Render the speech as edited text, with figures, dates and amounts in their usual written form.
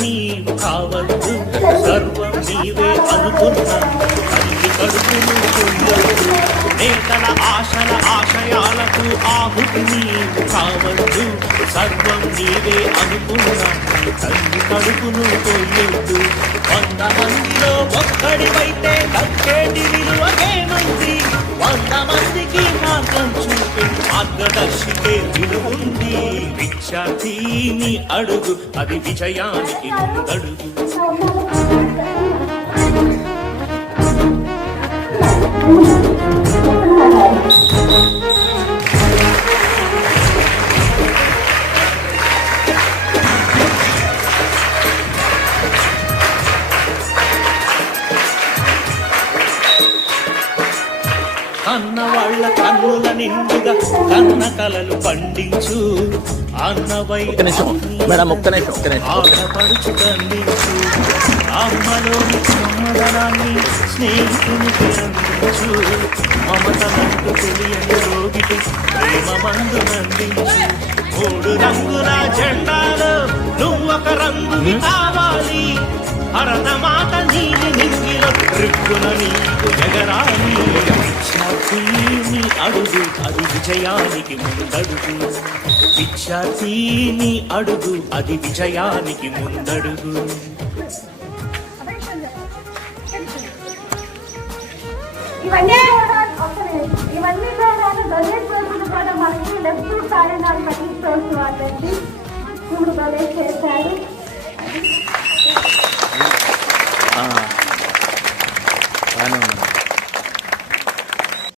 నీవు కావద్దు, సర్వం నీవే అనుకున్నా తల్లి కడుపును కొయ్యొద్దు. నేతల ఆశల ఆశయాలకు ఆహుతి నీవు కావద్దు, సర్వం నీవే అనుకున్నా తల్లి కడుపును కొయ్యొద్దు. 100 మందిలో ఒక్కడివైతే దక్కేటి విలువకేముంది, 100 మందికి మార్గం చూపే మార్గదర్శికే విలువుంది. విద్యార్థిని అడుగు, అది విజయానికి ముందడుగు. అన్న వాళ్ళ కన్నుల నిండుగా కన్న కలలు పండించు, అన్నవై ఆడపడుచు కందించు. అమ్మలోని సమ్మదనాన్ని స్నేహితునికి అందించు, మమతనంటూ తెలియని రోగికి ప్రేమ మందునందించు. 3 రంగుల జెండాలో నువ్వొక రంగుని కావాలి, భరతమాత నీలి నింగిలో రిక్కున నీకు ఎగరాలి. విద్యార్థిని అడుగు, అది విజయానికి ముందడుగు. విద్యార్థిని అడుగు, అది విజయానికి ముందడుగు. ఇవన్నీ మనకి లెఫ్ట్ సైడ్ పట్టించుకోవచ్చు వాళ్ళండి. 3 డొనేట్ చేశారు.